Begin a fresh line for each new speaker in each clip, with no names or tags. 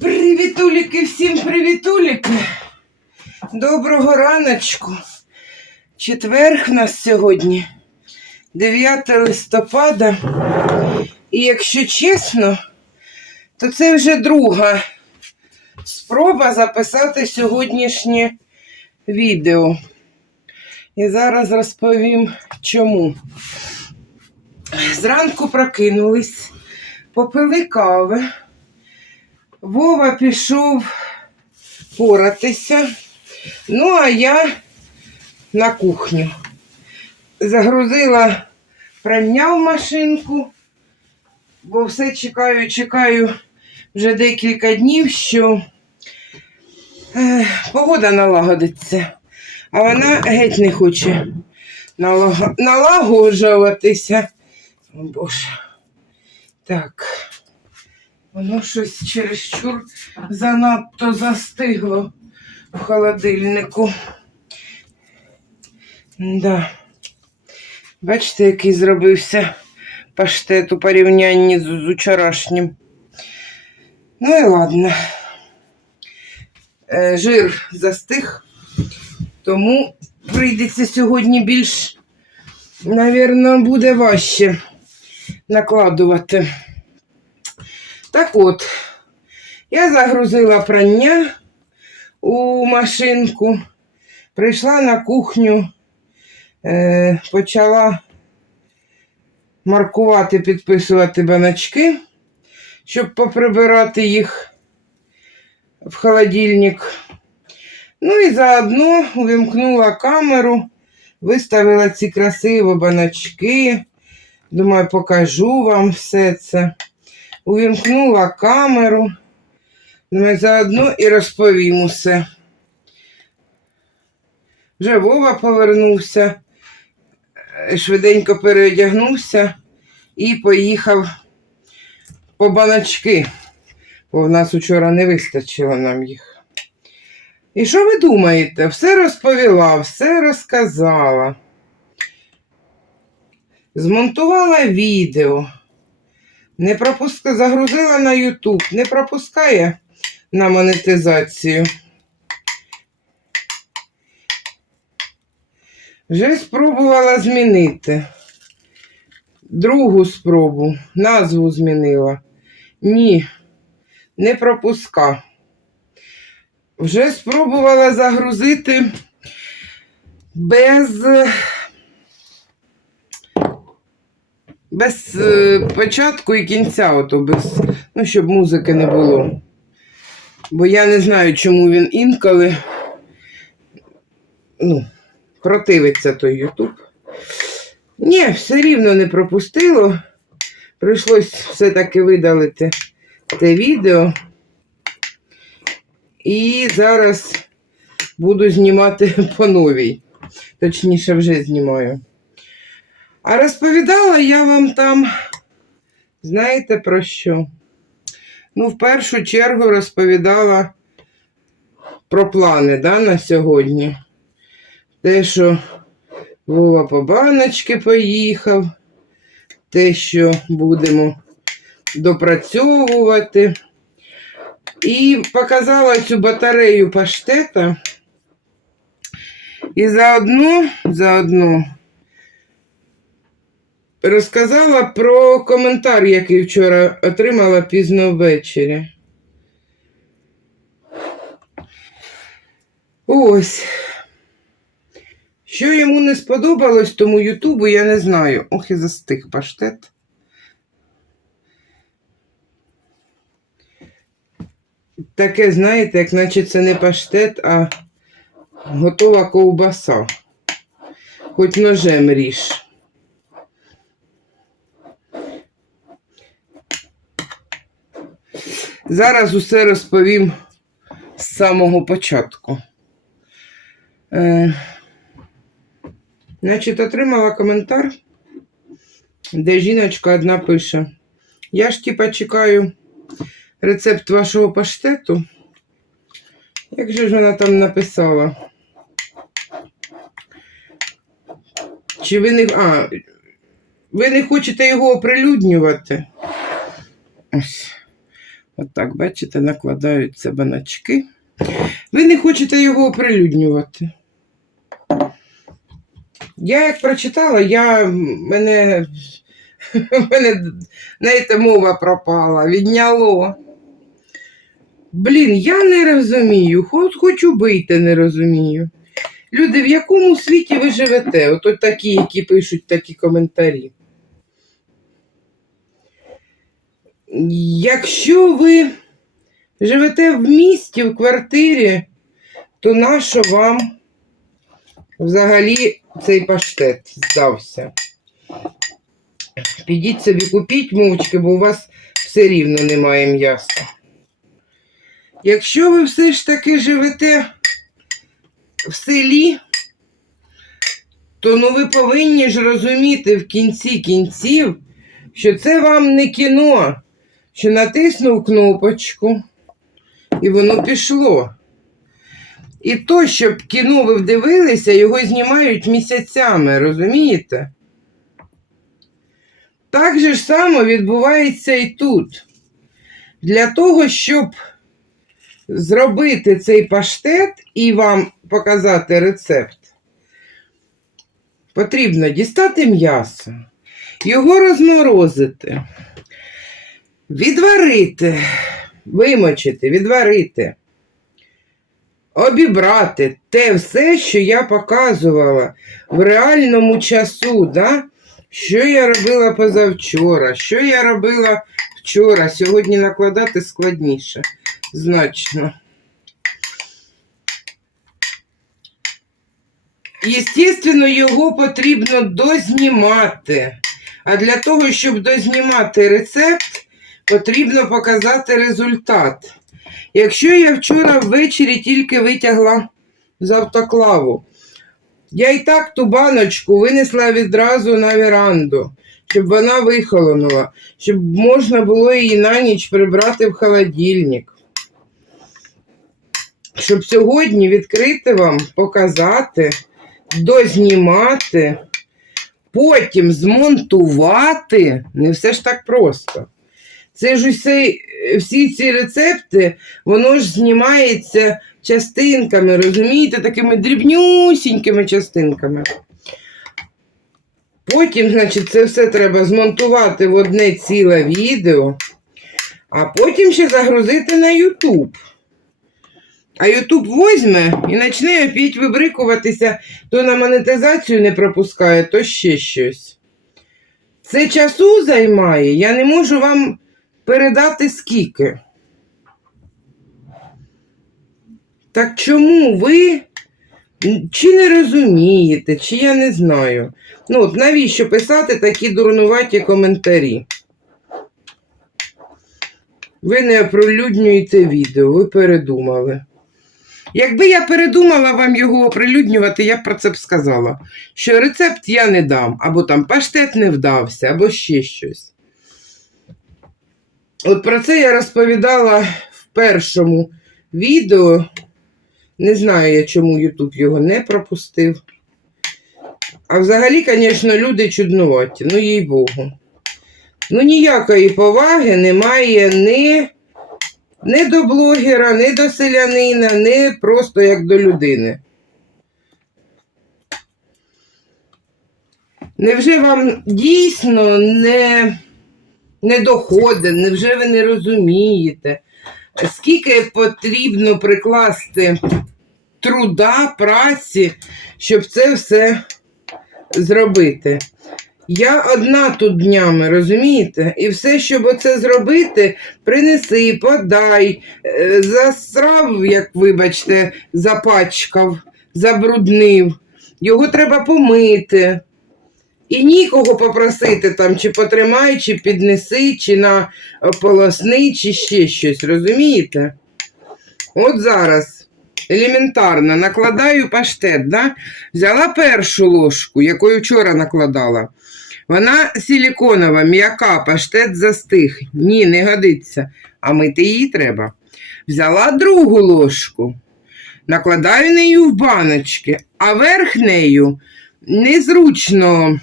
Привітуліки, всім привітуліки. Доброго раночку. Четверг в нас сьогодні, 9 листопада. І якщо чесно, то це вже друга спроба записати сьогоднішнє відео. І зараз розповім чому. Зранку прокинулись, попили кави. Вова пішов поратися. Ну, а я на кухню. Загрузила прання в машинку, бо все чекаю, чекаю вже декілька днів, що погода налагодиться, а вона геть не хоче налагоджуватися. О, Боже. Так. Воно щось чересчур занадто застигло в холодильнику. Да. Бачите, який зробився паштет у порівнянні з, з учорашнім. Ну і ладно. Е, жир застиг, тому прийдеться сьогодні більш, навірно, буде важче накладувати. Так от, я загрузила прання у машинку, прийшла на кухню, е, почала маркувати, підписувати баночки, щоб поприбирати їх в холодильник. Ну і заодно увімкнула камеру, виставила ці красиві баночки. Думаю, покажу вам все це увімкнула камеру. Думаю, заодно і розповім усе. Вже Вова повернувся, швиденько переодягнувся і поїхав по баночки, бо в нас учора не вистачило нам їх. І що ви думаєте? Все розповіла, все розказала. Змонтувала відео. Не пропуска... Загрузила на YouTube, не пропускає на монетизацію. Вже спробувала змінити. Другу спробу, назву змінила. Ні, не пропуска. Вже спробувала загрузити без без е, початку і кінця, ото без, ну, щоб музики не було. Бо я не знаю, чому він інколи ну, противиться той Ютуб. Ні, все рівно не пропустило. Прийшлось все-таки видалити те відео. І зараз буду знімати по новій. Точніше, вже знімаю. А розповідала я вам там, знаєте про що? Ну, в першу чергу розповідала про плани да, на сьогодні. Те, що Вова по баночки поїхав, те, що будемо допрацьовувати. І показала цю батарею паштета. І заодно, заодно розказала про коментар, який вчора отримала пізно ввечері. Ось. Що йому не сподобалось тому Ютубу, я не знаю. Ох, і застиг паштет. Таке, знаєте, як наче це не паштет, а готова ковбаса. Хоч ножем ріж. Зараз усе розповім з самого початку. Е, значить, отримала коментар, де жіночка одна пише: Я ж типа чекаю рецепт вашого паштету, Як же ж вона там написала? Чи ви не. А, ви не хочете його оприлюднювати? Ось. Отак, бачите, накладаються баначки. Ви не хочете його оприлюднювати. Я як прочитала, я мене, мене знаєте, мова пропала, відняло. Блін, я не розумію, хоч хочу бити, не розумію. Люди, в якому світі ви живете? Ото такі, які пишуть такі коментарі. Якщо ви живете в місті, в квартирі, то нащо вам взагалі цей паштет здався? Підіть собі купіть мовчки, бо у вас все рівно немає м'яса. Якщо ви все ж таки живете в селі, то ну ви повинні ж розуміти в кінці кінців, що це вам не кіно, що натиснув кнопочку, і воно пішло. І то, щоб кіно ви вдивилися, його знімають місяцями, розумієте? Так же ж само відбувається і тут. Для того, щоб зробити цей паштет і вам показати рецепт, потрібно дістати м'ясо, його розморозити, відварити, вимочити, відварити, обібрати те все, що я показувала в реальному часу, да? що я робила позавчора, що я робила вчора, сьогодні накладати складніше значно. Єстественно, його потрібно дознімати. А для того, щоб дознімати рецепт, потрібно показати результат. Якщо я вчора ввечері тільки витягла з автоклаву, я і так ту баночку винесла відразу на веранду, щоб вона вихолонула, щоб можна було її на ніч прибрати в холодильник. Щоб сьогодні відкрити вам, показати, дознімати, потім змонтувати. Не все ж так просто. Це ж усе, всі ці рецепти, воно ж знімається частинками, розумієте, такими дрібнюсінькими частинками. Потім, значить, це все треба змонтувати в одне ціле відео, а потім ще загрузити на YouTube. А YouTube возьме і почне опять вибрикуватися, то на монетизацію не пропускає, то ще щось. Це часу займає, я не можу вам передати скільки. Так чому ви чи не розумієте, чи я не знаю. Ну, от навіщо писати такі дурнуваті коментарі? Ви не оприлюднюєте відео, ви передумали. Якби я передумала вам його оприлюднювати, я б про це б сказала. Що рецепт я не дам, або там паштет не вдався, або ще щось. От про це я розповідала в першому відео. Не знаю я, чому Ютуб його не пропустив. А взагалі, звісно, люди чуднуваті, ну їй Богу. Ну, ніякої поваги немає ні, ні до блогера, ні до селянина, ні просто як до людини. Невже вам дійсно не, не доходить, невже ви не розумієте, скільки потрібно прикласти труда, праці, щоб це все зробити? Я одна тут днями, розумієте? І все, щоб оце зробити, принеси, подай, е, засрав, як вибачте, запачкав, забруднив. Його треба помити. І нікого попросити там, чи потримай, чи піднеси, чи на полосни, чи ще щось, розумієте? От зараз елементарно накладаю паштет, да? взяла першу ложку, якою вчора накладала. Вона силіконова, м'яка, паштет застиг. Ні, не годиться. А мити її треба. Взяла другу ложку. накладаю нею в баночки, а верх нею незручно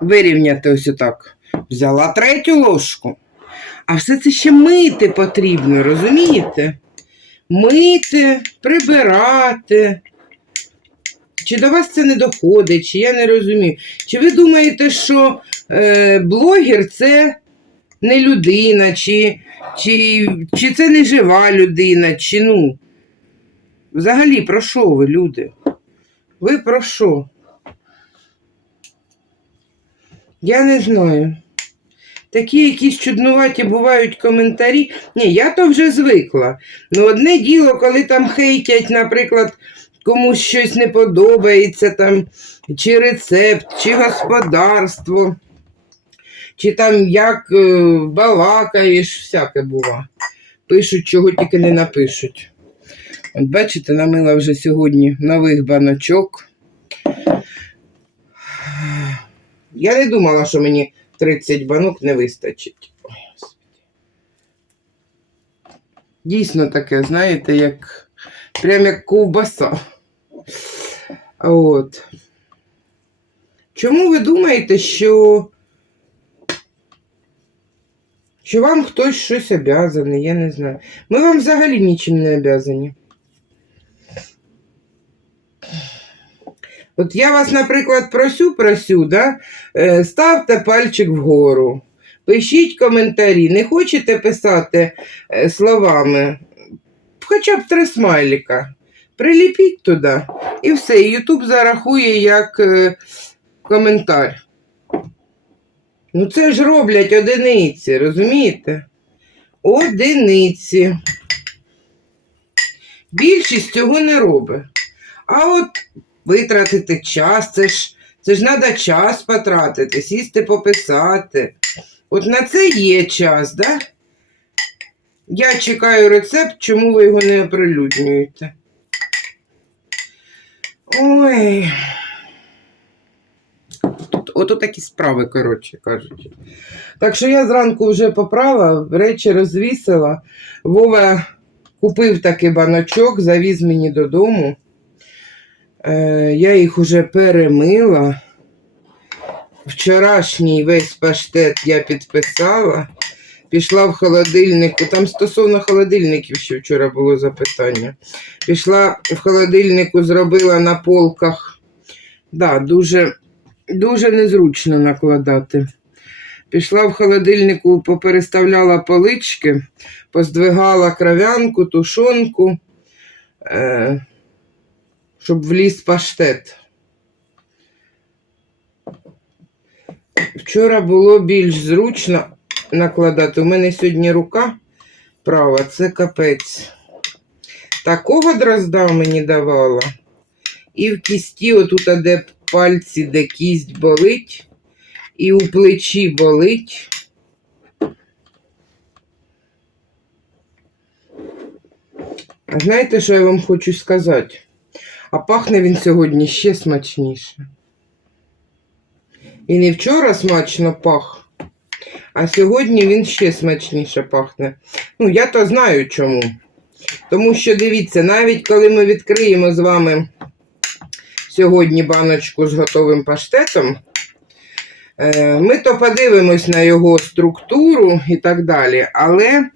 вирівняти ось отак. Взяла третю ложку. А все це ще мити потрібно, розумієте? Мити, прибирати. Чи до вас це не доходить, чи я не розумію. Чи ви думаєте, що е, блогер це не людина, чи, чи, чи це не жива людина, чи ну. Взагалі, про що ви, люди? Ви про що? Я не знаю. Такі якісь чуднуваті бувають коментарі. Ні, я то вже звикла. Ну, одне діло, коли там хейтять, наприклад, комусь щось не подобається, там, чи рецепт, чи господарство, чи там як е, балакаєш, всяке бува. Пишуть, чого тільки не напишуть. От бачите, намила вже сьогодні нових баночок. Я не думала, що мені 30 банок не вистачить. Дійсно таке, знаєте, як прям як ковбаса. От. Чому ви думаєте, що, що вам хтось щось обязаний? Я не знаю. Ми вам взагалі нічим не обязані. От я вас, наприклад, просю, просю, да? е, ставте пальчик вгору, пишіть коментарі. Не хочете писати е, словами, хоча б три смайлика. Приліпіть туди. І все. Ютуб зарахує як е, коментар. Ну це ж роблять одиниці, розумієте? Одиниці. Більшість цього не робить. А от витратити час, це ж це ж треба час потратити, сісти пописати. От на це є час, да? Я чекаю рецепт, чому ви його не оприлюднюєте. Ой. От, ото такі справи, коротше кажуть. Так що я зранку вже поправила, речі розвісила. Вова купив такий баночок, завіз мені додому. Е, я їх уже перемила. Вчорашній весь паштет я підписала. Пішла в холодильнику. Там стосовно холодильників ще вчора було запитання. Пішла в холодильнику, зробила на полках. Да, дуже, дуже незручно накладати. Пішла в холодильнику, попереставляла полички, поздвигала кров'янку, тушонку, е, щоб вліз паштет. Вчора було більш зручно накладати. У мене сьогодні рука права, це капець. Такого дрозда мені давала. І в кісті, отут, де пальці, де кість болить, і у плечі болить. А знаєте, що я вам хочу сказати? А пахне він сьогодні ще смачніше. І не вчора смачно пах, а сьогодні він ще смачніше пахне. Ну, я то знаю чому. Тому що дивіться, навіть коли ми відкриємо з вами сьогодні баночку з готовим паштетом, е, ми то подивимось на його структуру і так далі, але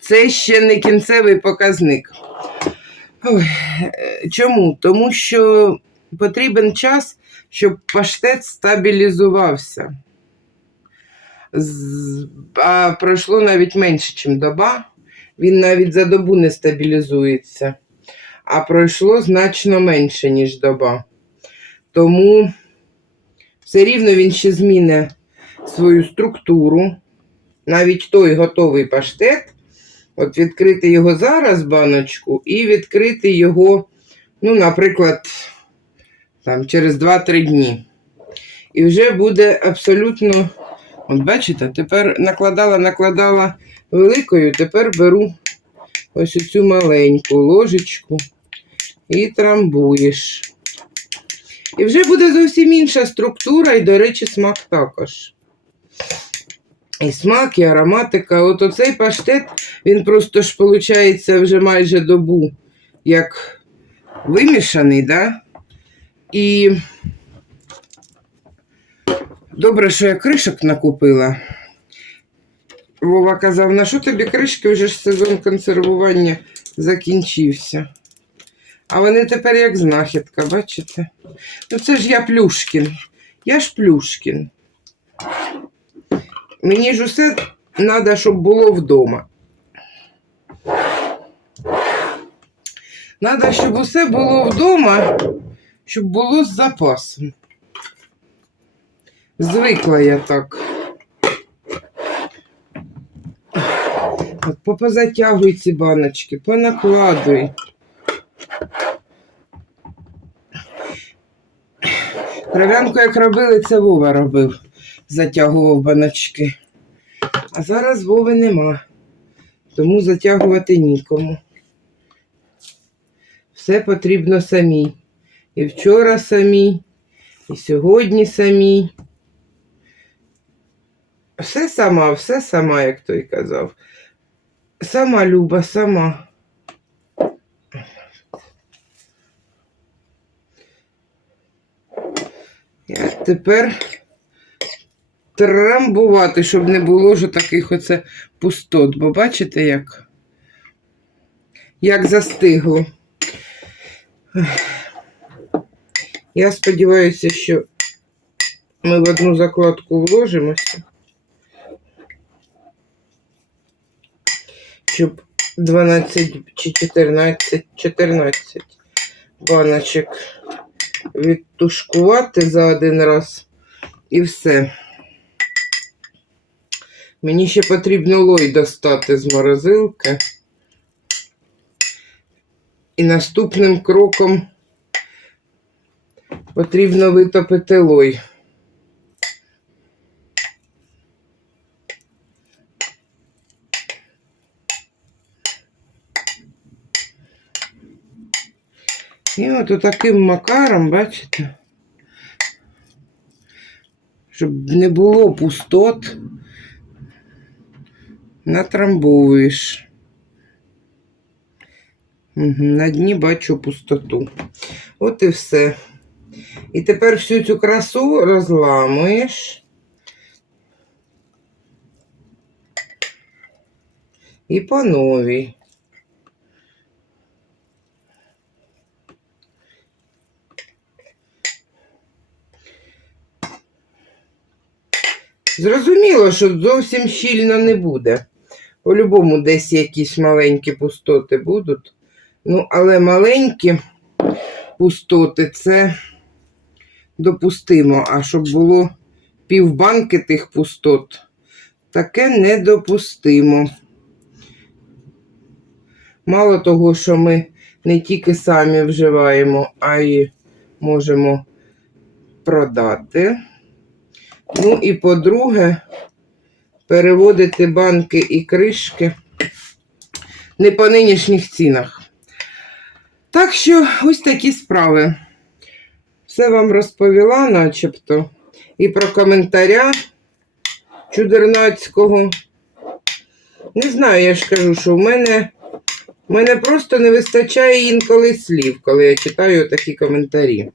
це ще не кінцевий показник. Е, чому? Тому що потрібен час, щоб паштет стабілізувався. А пройшло навіть менше, ніж доба. Він навіть за добу не стабілізується. А пройшло значно менше, ніж доба. Тому все рівно він ще зміни свою структуру. Навіть той готовий паштет. От відкрити його зараз, баночку, і відкрити його, ну, наприклад, там, через 2-3 дні. І вже буде абсолютно. От бачите, тепер накладала, накладала великою, тепер беру ось цю маленьку ложечку і трамбуєш. І вже буде зовсім інша структура, і, до речі, смак також. І смак, і ароматика. От оцей паштет, він просто ж, виходить, вже майже добу як вимішаний, да? І добре, що я кришок накупила. Вова казав, на що тобі кришки, вже ж сезон консервування закінчився. А вони тепер як знахідка, бачите? Ну це ж я Плюшкін. Я ж Плюшкін. Мені ж усе треба, щоб було вдома. Треба, щоб усе було вдома, щоб було з запасом. Звикла я так. Попозатягуй ці баночки, понакладуй. Кров'янку, як робили, це Вова робив, затягував баночки. А зараз Вови нема, тому затягувати нікому. Все потрібно самій. І вчора самій, і сьогодні самій. Все сама, все сама, як той казав. Сама Люба, сама. Я тепер трамбувати, щоб не було ж таких оце пустот. Бо бачите, як, як застигло. Я сподіваюся, що ми в одну закладку вложимося. Щоб 12 чи 14, 14 баночок відтушкувати за один раз і все. Мені ще потрібно лой достати з морозилки. І наступним кроком потрібно витопити лой. І от таким макаром, бачите, щоб не було пустот, натрамбовуєш. На дні бачу пустоту. От і все. І тепер всю цю красу розламуєш. І по новій. Зрозуміло, що зовсім щільно не буде. По-любому десь якісь маленькі пустоти будуть. Ну, але маленькі пустоти це допустимо. А щоб було півбанки тих пустот, таке недопустимо. Мало того, що ми не тільки самі вживаємо, а й можемо продати. Ну і по-друге, переводити банки і кришки не по нинішніх цінах. Так що ось такі справи. Все вам розповіла, начебто, і про коментаря чудернацького. Не знаю, я ж кажу, що в мене, в мене просто не вистачає інколи слів, коли я читаю такі коментарі.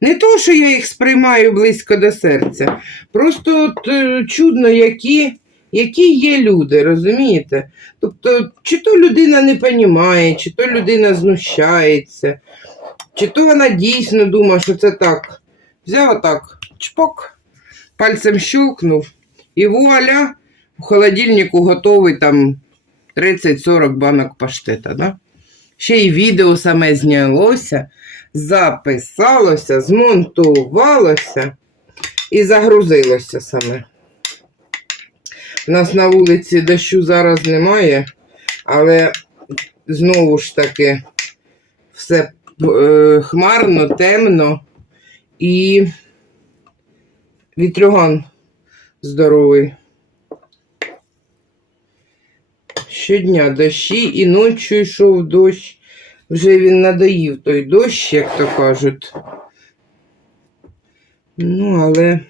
Не то, що я їх сприймаю близько до серця. Просто от, е, чудно, які, які є люди, розумієте? Тобто, чи то людина не розуміє, чи то людина знущається, чи то вона дійсно думає, що це так. Взяв отак, чпок, пальцем щелкнув, і вуаля, в холодильнику готовий там 30-40 банок паштета. Да? Ще й відео саме знялося записалося, змонтувалося і загрузилося саме. У нас на вулиці дощу зараз немає, але знову ж таки все е, хмарно, темно і вітрюган здоровий. Щодня дощі і ночі йшов дощ. Вже він надоїв той дощ, як то кажуть. Ну, але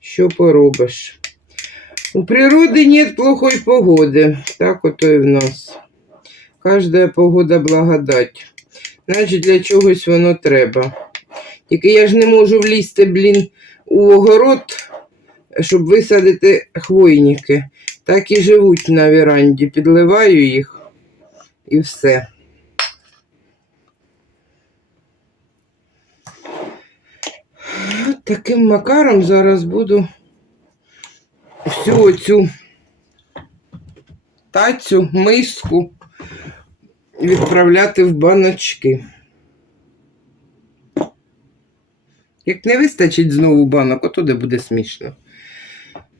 що поробиш? У природи нет плохої погоди. Так ото і в нас. Кожна погода благодать. Значить, для чогось воно треба. Тільки я ж не можу влізти, блін, у огород, щоб висадити хвойники. Так і живуть на веранді. Підливаю їх і все. Таким макаром зараз буду всю оцю тацю, миску відправляти в баночки. Як не вистачить знову банок, ото де буде смішно.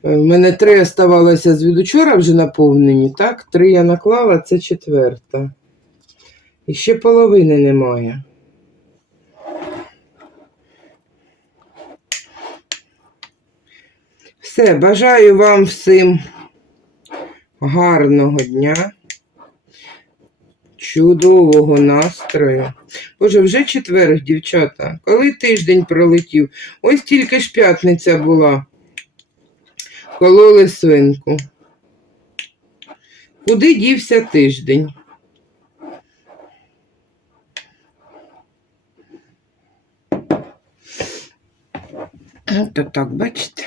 У мене три оставалося з від учора вже наповнені, так? Три я наклала, це четверта. І ще половини немає. Все, бажаю вам всім гарного дня, чудового настрою. Боже, вже четвер, дівчата. Коли тиждень пролетів? Ось тільки ж п'ятниця була. Кололи свинку. Куди дівся тиждень? То так, бачите.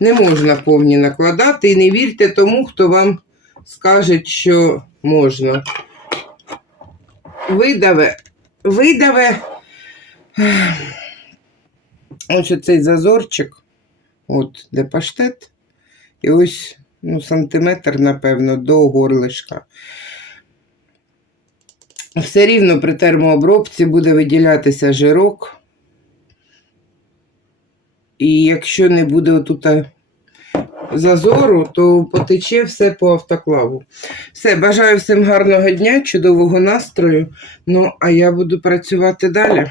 Не можна повні накладати і не вірте тому, хто вам скаже, що можна. Видаве, видаве. Ось оцей зазорчик, от де паштет, і ось ну, сантиметр, напевно, до горлишка. Все рівно при термообробці буде виділятися жирок. І якщо не буде тут зазору, то потече все по автоклаву. Все, бажаю всім гарного дня, чудового настрою. Ну, а я буду працювати далі.